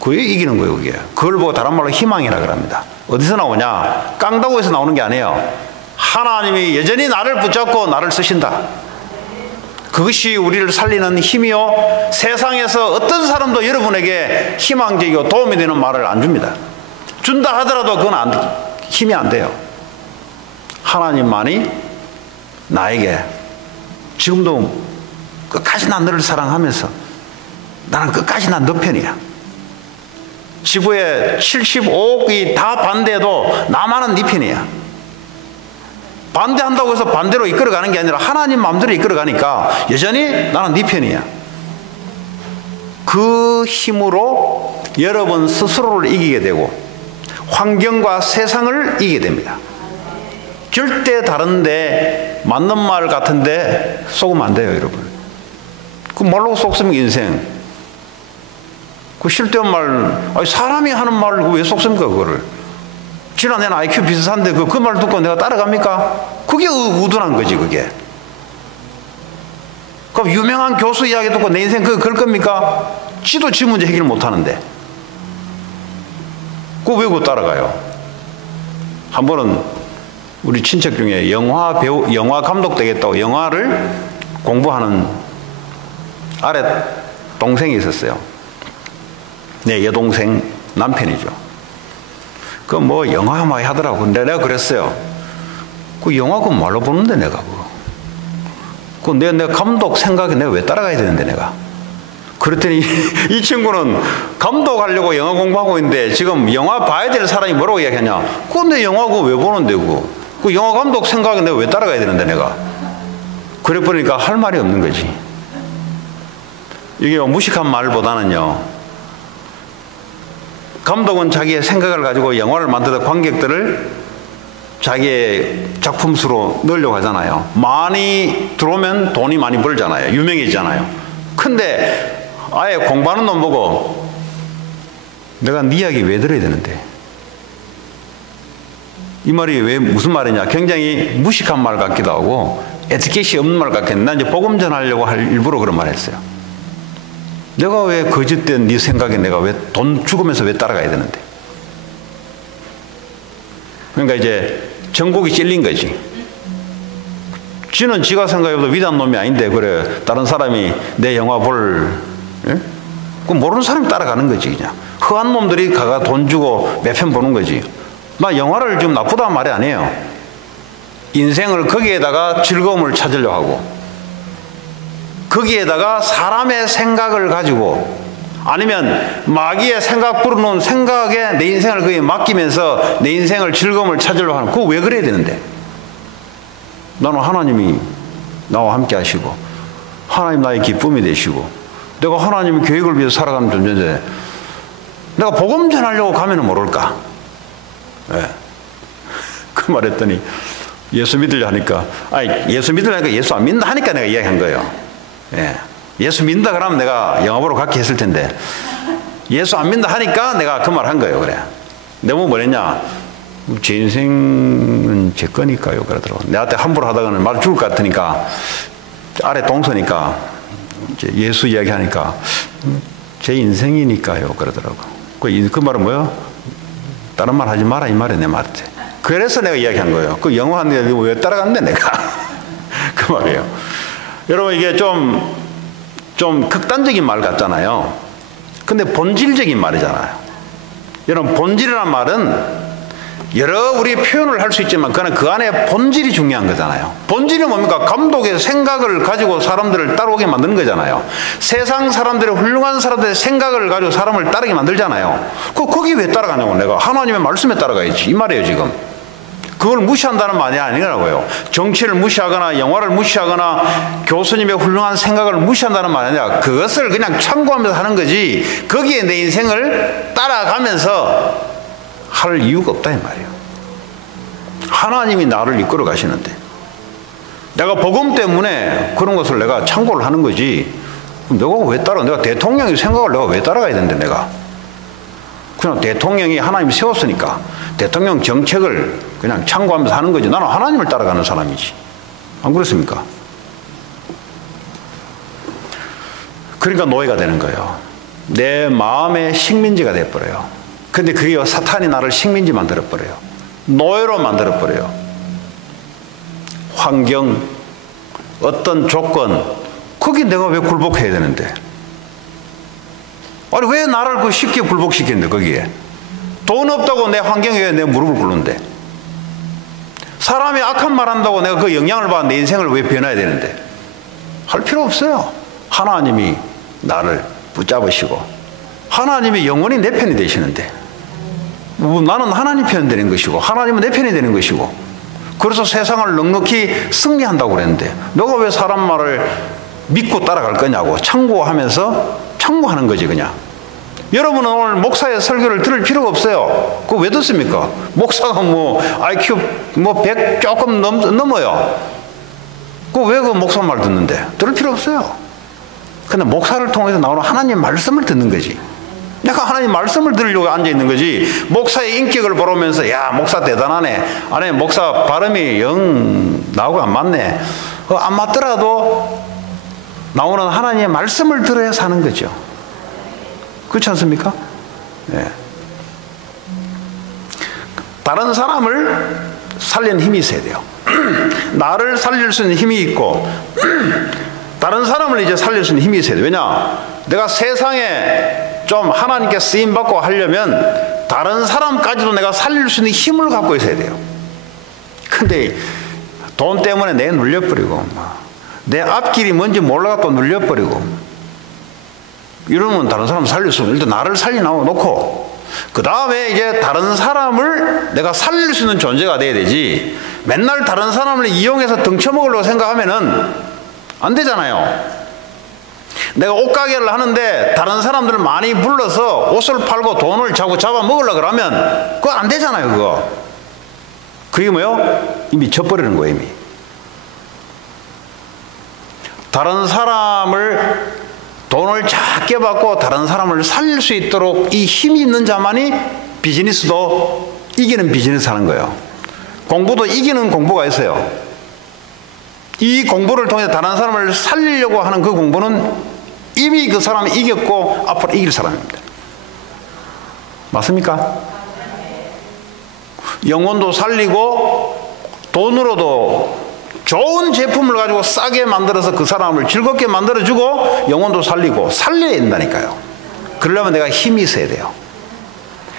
그게 이기는 거예요, 그게. 그걸 보고 다른 말로 희망이라 그럽니다. 어디서 나오냐? 깡다구에서 나오는 게 아니에요. 하나님이 여전히 나를 붙잡고 나를 쓰신다. 그것이 우리를 살리는 힘이요, 세상에서 어떤 사람도 여러분에게 희망적이고 도움이 되는 말을 안 줍니다. 준다 하더라도 그건 힘이 안 돼요. 하나님만이 나에게 지금도 끝까지 난 너를 사랑하면서 나는 끝까지 난 너 편이야. 지구에 75억이 다 반대해도 나만은 네 편이야. 반대한다고 해서 반대로 이끌어가는 게 아니라 하나님 마음대로 이끌어가니까 여전히 나는 네 편이야. 그 힘으로 여러분 스스로를 이기게 되고 환경과 세상을 이기게 됩니다. 절대 다른데 맞는 말 같은데 속으면 안 돼요, 여러분. 그 뭘로 속습니까, 인생? 그 실대한 말, 사람이 하는 말을 왜 속습니까, 그거를? 지난 내는 IQ 비슷한데 그 말 듣고 내가 따라갑니까? 그게 우둔한 거지, 그게. 그럼 유명한 교수 이야기 듣고 내 인생 그거 걸 겁니까? 지도 지 문제 해결 못 하는데. 그거 왜 그거 따라가요? 한 번은 우리 친척 중에 영화 배우, 영화 감독 되겠다고 영화를 공부하는 아래 동생이 있었어요. 내 여동생 남편이죠. 그 뭐 영화 많이 하더라고. 근데 내가 그랬어요. 그 영화 그 말로 보는데 내가 그 내가 감독 생각에 내가 왜 따라가야 되는데 내가. 그랬더니 이 친구는 감독하려고 영화 공부하고 있는데 지금 영화 봐야 될 사람이 뭐라고 이야기하냐. 근데 영화 그거 왜 보는데 그 영화 감독 생각에 내가 왜 따라가야 되는데 내가. 그래 보니까 할 말이 없는 거지. 이게 무식한 말보다는요, 감독은 자기의 생각을 가지고 영화를 만들다 관객들을 자기의 작품수로 넣으려고 하잖아요. 많이 들어오면 돈이 많이 벌잖아요. 유명해지잖아요. 근데 아예 공부하는 놈 보고 내가 네 이야기 왜 들어야 되는데? 이 말이 왜 무슨 말이냐? 굉장히 무식한 말 같기도 하고 에티켓이 없는 말 같겠는데 난 이제 복음 전하려고 일부러 그런 말 했어요. 내가 왜 거짓된 네 생각에 내가 왜 돈 죽으면서 왜 따라가야 되는데? 그러니까 이제 정곡이 찔린 거지. 지는 지가 생각해도 위대한 놈이 아닌데 그래 다른 사람이 내 영화 그 모르는 사람이 따라가는 거지. 그냥 허한 놈들이 가가 돈 주고 몇 편 보는 거지. 나 영화를 좀 나쁘다는 말이 아니에요. 인생을 거기에다가 즐거움을 찾으려고 하고 거기에다가 사람의 생각을 가지고 아니면 마귀의 생각 불어놓은 생각에 내 인생을 거기에 맡기면서 내 인생을 즐거움을 찾으려고 하는, 그거 왜 그래야 되는데? 나는 하나님이 나와 함께 하시고 하나님 나의 기쁨이 되시고 내가 하나님 계획을 위해서 살아가는 존재인데 내가 복음 전하려고 가면은 모를까? 네. 그 말했더니 예수 믿으려 하니까 예수 믿으려니까 예수 안 믿는다 하니까 내가 이야기한 거예요. 예. 예수 믿는다 그러면 내가 영화 보러 갔게 했을 텐데 예수 안 믿는다 하니까 내가 그 말 한 거예요. 그래. 내가 뭐랬냐? 제 인생은 제 거니까요. 그러더라고. 내한테 함부로 하다가는 말 죽을 것 같으니까 아래 동서니까 이제 예수 이야기하니까 제 인생이니까요. 그러더라고. 그 말은 뭐야? 다른 말 하지 마라 이 말이야 내 말한테. 그래서 내가 이야기한 거예요. 그 영어 하는데 왜 따라갔는데 내가 그 말이에요. 여러분 이게 좀 극단적인 말 같잖아요. 근데 본질적인 말이잖아요. 여러분 본질이란 말은 여러 우리 표현을 할 수 있지만 그 안에 본질이 중요한 거잖아요. 본질이 뭡니까? 감독의 생각을 가지고 사람들을 따라오게 만드는 거잖아요. 세상 사람들의 훌륭한 사람들의 생각을 가지고 사람을 따르게 만들잖아요. 거기 왜 따라가냐고 내가. 하나님의 말씀에 따라가야지 이 말이에요 지금. 그걸 무시한다는 말이 아니라고요. 정치를 무시하거나 영화를 무시하거나 교수님의 훌륭한 생각을 무시한다는 말이 아니라 그것을 그냥 참고하면서 하는 거지 거기에 내 인생을 따라가면서 할 이유가 없다 이 말이에요. 하나님이 나를 이끌어 가시는데 내가 복음 때문에 그런 것을 내가 참고를 하는 거지. 그럼 내가 왜 따라? 내가 대통령의 생각을 내가 왜 따라가야 되는데 내가. 그냥 대통령이 하나님이 세웠으니까 대통령 정책을 그냥 참고하면서 하는 거지. 나는 하나님을 따라가는 사람이지. 안 그렇습니까? 그러니까 노예가 되는 거예요. 내 마음의 식민지가 돼버려요. 근데 그게 사탄이 나를 식민지 만들어버려요. 노예로 만들어버려요. 환경, 어떤 조건, 거기 내가 왜 굴복해야 되는데? 아니 왜 나를 그 쉽게 굴복시키는데 거기에? 돈 없다고 내 환경에 왜 내 무릎을 꿇는데? 사람이 악한 말 한다고 내가 그 영향을 받아 내 인생을 왜 변해야 되는데? 할 필요 없어요. 하나님이 나를 붙잡으시고 하나님이 영원히 내 편이 되시는데 나는 하나님 편 되는 것이고 하나님은 내 편이 되는 것이고 그래서 세상을 넉넉히 승리한다고 그랬는데 너가 왜 사람 말을 믿고 따라갈 거냐고 참고하는 거지 그냥. 여러분은 오늘 목사의 설교를 들을 필요가 없어요. 그거 왜 듣습니까? 목사가 IQ 100 조금 넘어요. 그거 왜 그 목사 말 듣는데? 들을 필요 없어요. 근데 목사를 통해서 나오는 하나님 말씀을 듣는 거지. 내가 하나님 말씀을 들으려고 앉아있는 거지. 목사의 인격을 보면서 야 목사 대단하네. 아니 목사 발음이 영 나하고 안 맞네. 안 맞더라도 나오는 하나님의 말씀을 들어야 사는 거죠. 그렇지 않습니까? 네. 다른 사람을 살리는 힘이 있어야 돼요. 나를 살릴 수 있는 힘이 있고 다른 사람을 이제 살릴 수 있는 힘이 있어야 돼요. 왜냐? 내가 세상에 좀 하나님께 쓰임받고 하려면 다른 사람까지도 내가 살릴 수 있는 힘을 갖고 있어야 돼요. 근데 돈 때문에 내 눌려버리고 내 앞길이 뭔지 몰라가 또 눌려버리고 이러면 다른 사람 살릴 수 없는 일단 나를 살려놓고 그 다음에 이제 다른 사람을 내가 살릴 수 있는 존재가 돼야 되지. 맨날 다른 사람을 이용해서 등쳐먹으려고 생각하면은 안 되잖아요. 내가 옷가게를 하는데 다른 사람들을 많이 불러서 옷을 팔고 돈을 자꾸 잡아먹으려고 그러면 그거 안 되잖아요. 그거 그게 뭐요? 이미 져버리는 거예요. 이미 다른 사람을 돈을 작게 받고 다른 사람을 살릴 수 있도록 이 힘이 있는 자만이 비즈니스도 이기는 비즈니스 하는 거예요. 공부도 이기는 공부가 있어요. 이 공부를 통해서 다른 사람을 살리려고 하는 그 공부는 이미 그 사람이 이겼고 앞으로 이길 사람입니다. 맞습니까? 영혼도 살리고 돈으로도 좋은 제품을 가지고 싸게 만들어서 그 사람을 즐겁게 만들어주고 영혼도 살리고 살려야 된다니까요. 그러려면 내가 힘이 있어야 돼요.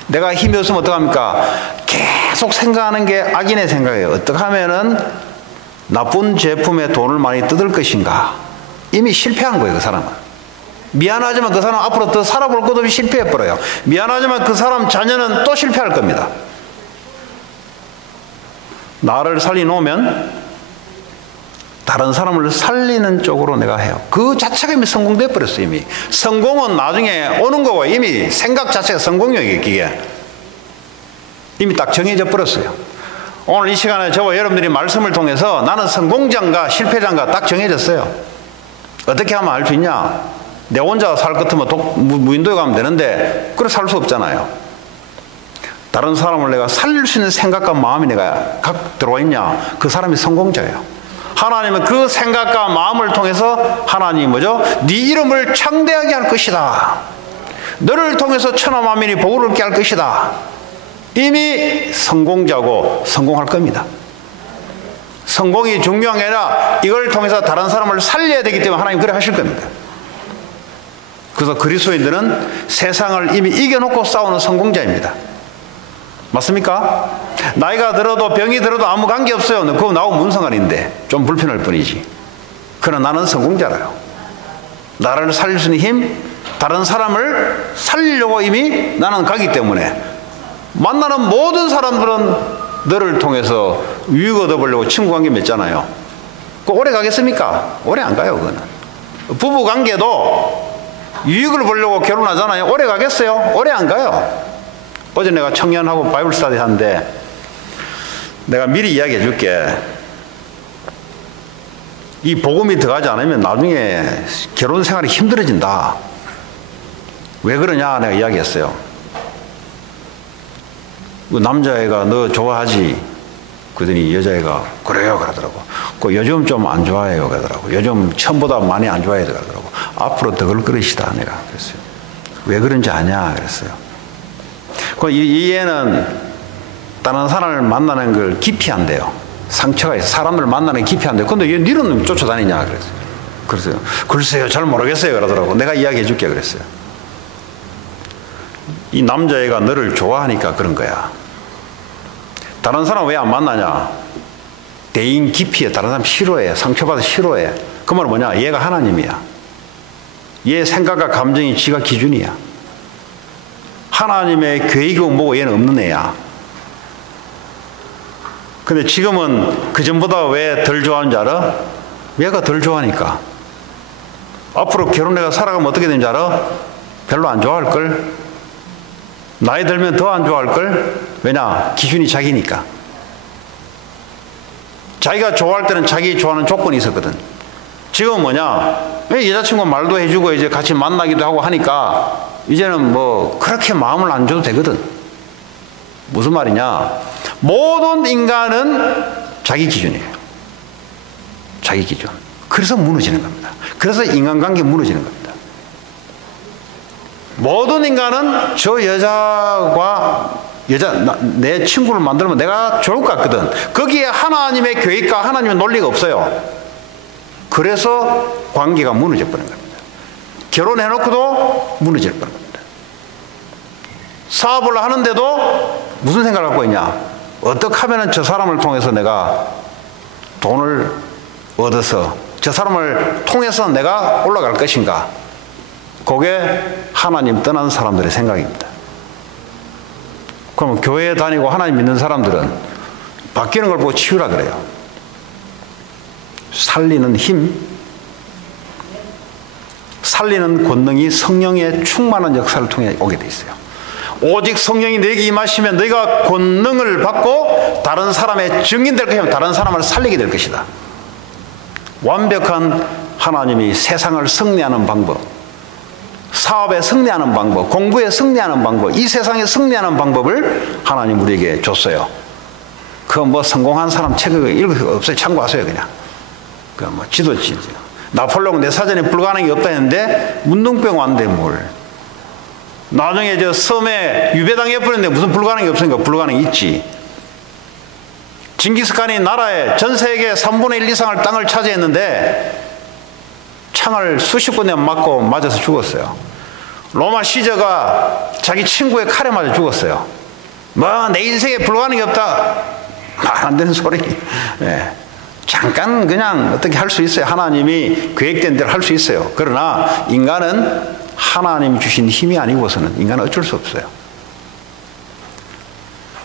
내가 힘이 없으면 어떡합니까? 계속 생각하는 게 악인의 생각이에요. 어떻게 하면은 나쁜 제품에 돈을 많이 뜯을 것인가. 이미 실패한 거예요. 그 사람은. 미안하지만 그 사람 앞으로 더 살아볼 것 없이 실패해버려요. 미안하지만 그 사람 자녀는 또 실패할 겁니다. 나를 살려놓으면 다른 사람을 살리는 쪽으로 내가 해요. 그 자체가 이미 성공돼 버렸어요. 이미 성공은 나중에 오는 거고 이미 생각 자체가 성공력이에요. 그게 이미 딱 정해져 버렸어요. 오늘 이 시간에 저와 여러분들이 말씀을 통해서 나는 성공자인가 실패자인가 딱 정해졌어요. 어떻게 하면 알 수 있냐? 내 혼자 살 것 같으면 무인도에 가면 되는데 그래 살 수 없잖아요. 다른 사람을 내가 살릴 수 있는 생각과 마음이 내가 각 들어와 있냐? 그 사람이 성공자예요. 하나님은 그 생각과 마음을 통해서 하나님이 뭐죠? 네 이름을 창대하게 할 것이다. 너를 통해서 천하 만민이 복을 얻게 할 것이다. 이미 성공자고 성공할 겁니다. 성공이 중요한 게 아니라 이걸 통해서 다른 사람을 살려야 되기 때문에 하나님 그래 하실 겁니다. 그래서 그리스도인들은 세상을 이미 이겨놓고 싸우는 성공자입니다. 맞습니까? 나이가 들어도 병이 들어도 아무 관계없어요. 그거 나하고 무슨 상관인데 좀 불편할 뿐이지. 그러나 나는 성공자라요. 나를 살릴 수 있는 힘, 다른 사람을 살리려고 이미 나는 가기 때문에 만나는 모든 사람들은 너를 통해서 유익 얻어보려고 친구 관계 맺잖아요. 그거 오래 가겠습니까? 오래 안 가요. 그거는. 부부 관계도 유익을 보려고 결혼하잖아요. 오래 가겠어요? 오래 안 가요. 어제 내가 청년하고 바이블 스터디 하는데 내가 미리 이야기해 줄게. 이 복음이 들어가지 않으면 나중에 결혼 생활이 힘들어진다. 왜 그러냐 내가 이야기했어요. 그 남자애가 너 좋아하지? 그러더니 여자애가 그래요 그러더라고. 그 요즘 좀 안 좋아해요 그러더라고. 요즘 처음보다 많이 안 좋아해요 그러더라고. 앞으로 더 그럴 것이다 내가 그랬어요. 왜 그런지 아냐 그랬어요. 이 애는 다른 사람을 만나는 걸 기피한대요. 상처가 있어. 사람을 만나는 게 기피한대요. 근데 얘 니는 쫓아다니냐 그랬어요. 그랬어요. 글쎄요 잘 모르겠어요 그러더라고. 내가 이야기해 줄게 그랬어요. 이 남자애가 너를 좋아하니까 그런 거야. 다른 사람 왜 안 만나냐? 대인 기피해. 다른 사람 싫어해. 상처받아 싫어해. 그 말은 뭐냐? 얘가 하나님이야. 얘 생각과 감정이 지가 기준이야. 하나님의 계획이고 뭐고 얘는 없는 애야. 근데 지금은 그전보다 왜 덜 좋아하는 줄 알아? 얘가 덜 좋아하니까. 앞으로 결혼해서 살아가면 어떻게 되는지 알아? 별로 안 좋아할걸? 나이 들면 더 안 좋아할걸? 왜냐? 기준이 자기니까. 자기가 좋아할 때는 자기 좋아하는 조건이 있었거든. 지금은 뭐냐? 여자친구 말도 해주고 이제 같이 만나기도 하고 하니까 이제는 뭐 그렇게 마음을 안 줘도 되거든. 무슨 말이냐? 모든 인간은 자기 기준이에요. 자기 기준. 그래서 무너지는 겁니다. 그래서 인간관계 무너지는 겁니다. 모든 인간은 저 내 친구를 만들면 내가 좋을 것 같거든. 거기에 하나님의 계획과 하나님의 논리가 없어요. 그래서 관계가 무너져 버리는 겁니다. 결혼해놓고도 무너질 버리는 겁니다. 사업을 하는데도 무슨 생각을 갖고 있냐? 어떻게 하면 저 사람을 통해서 내가 돈을 얻어서 저 사람을 통해서 내가 올라갈 것인가? 그게 하나님 떠난 사람들의 생각입니다. 그럼 교회에 다니고 하나님 믿는 사람들은 바뀌는 걸 보고 치유라 그래요. 살리는 힘, 살리는 권능이 성령의 충만한 역사를 통해 오게 돼 있어요. 오직 성령이 너에게 임하시면 너희가 권능을 받고 다른 사람의 증인될 것이면 다른 사람을 살리게 될 것이다. 완벽한 하나님이 세상을 승리하는 방법, 사업에 승리하는 방법, 공부에 승리하는 방법, 이 세상에 승리하는 방법을 하나님 우리에게 줬어요. 그거 뭐 성공한 사람 책을 읽을 거 없어요. 참고하세요 그냥. 그 뭐 지도지. 나폴레옹 내 사전에 불가능이 없다 했는데 문둥병 왔는데 뭘. 나중에 저 섬에 유배당해 버렸는데 무슨 불가능이 없으니까 불가능이 있지. 징기스칸이 나라에 전 세계 3분의 1 이상을 땅을 차지했는데 창을 수십 군데 맞고 맞아서 죽었어요. 로마 시저가 자기 친구의 칼에 맞아 죽었어요. 뭐 내 인생에 불가능이 없다. 말 안 되는 소리. 예. 잠깐 그냥 어떻게 할 수 있어요. 하나님이 계획된 대로 할 수 있어요. 그러나 인간은 하나님이 주신 힘이 아니고서는 인간은 어쩔 수 없어요.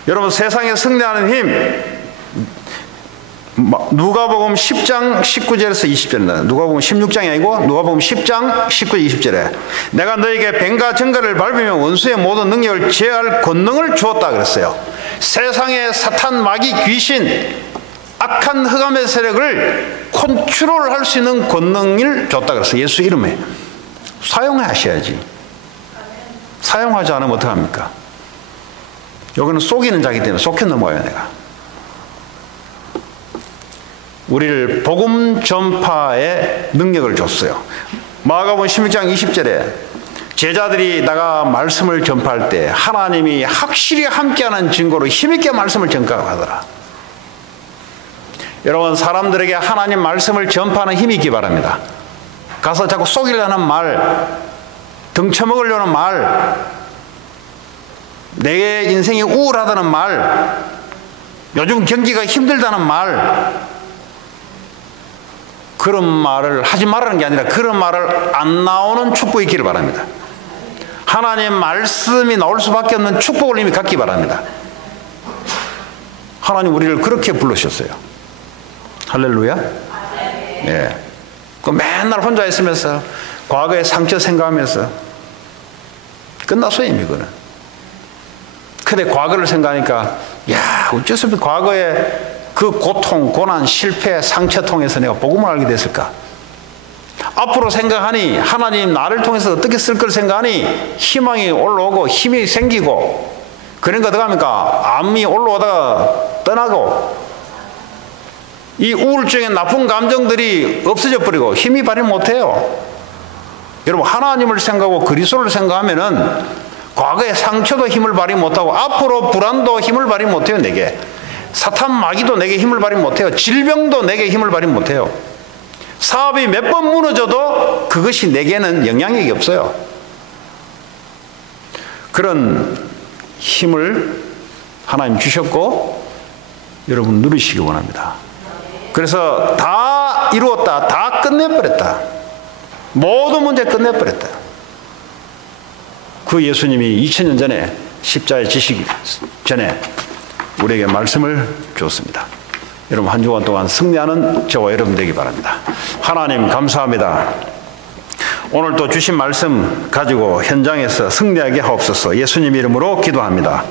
여러분 세상에 승리하는 힘 누가복음 10장 19절에서 20절입니다. 누가복음 16장이 아니고 누가복음 10장 19절 20절에 내가 너에게 뱀과 정갈을 밟으며 원수의 모든 능력을 제어할 권능을 주었다 그랬어요. 세상의 사탄, 마귀, 귀신, 악한 흑암의 세력을 컨트롤할 수 있는 권능을 줬다 그랬어요. 예수 이름에. 사용하셔야지. 사용하지 않으면 어떡합니까? 여기는 속이는 자기 때문에 속혀 넘어가요 내가. 우리를 복음 전파의 능력을 줬어요. 마가복음 16장 20절에 제자들이 나가 말씀을 전파할 때 하나님이 확실히 함께하는 증거로 힘있게 말씀을 전가하더라. 여러분, 사람들에게 하나님 말씀을 전파하는 힘이 있기 바랍니다. 가서 자꾸 속이려는 말, 등쳐먹으려는 말, 내 인생이 우울하다는 말, 요즘 경기가 힘들다는 말, 그런 말을 하지 말라는 게 아니라 그런 말을 안 나오는 축복이 있기를 바랍니다. 하나님의 말씀이 나올 수밖에 없는 축복을 이미 갖기 바랍니다. 하나님 우리를 그렇게 부르셨어요. 할렐루야. 예. 그 맨날 혼자 있으면서 과거의 상처 생각하면서 끝났어요, 이미 그거는. 근데 과거를 생각하니까 야, 어쩔 수 없이 과거에 그 고통, 고난, 실패, 상처 통해서 내가 복음을 알게 됐을까? 앞으로 생각하니 하나님 나를 통해서 어떻게 쓸 걸 생각하니 희망이 올라오고 힘이 생기고, 그러니까 어떻게 합니까? 암이 올라오다가 떠나고, 이 우울증의 나쁜 감정들이 없어져 버리고 힘이 발휘 못해요. 여러분, 하나님을 생각하고 그리스도를 생각하면은 과거의 상처도 힘을 발휘 못하고 앞으로 불안도 힘을 발휘 못해요. 내게 사탄 마귀도 내게 힘을 발휘 못해요. 질병도 내게 힘을 발휘 못해요. 사업이 몇 번 무너져도 그것이 내게는 영향력이 없어요. 그런 힘을 하나님 주셨고 여러분 누리시기 원합니다. 그래서 다 이루었다, 다 끝내버렸다, 모든 문제 끝내버렸다. 그 예수님이 2000년 전에 십자가에 지시기 전에 우리에게 말씀을 주었습니다. 여러분, 한 주간 동안 승리하는 저와 여러분 되기 바랍니다. 하나님 감사합니다. 오늘 또 주신 말씀 가지고 현장에서 승리하게 하옵소서. 예수님 이름으로 기도합니다.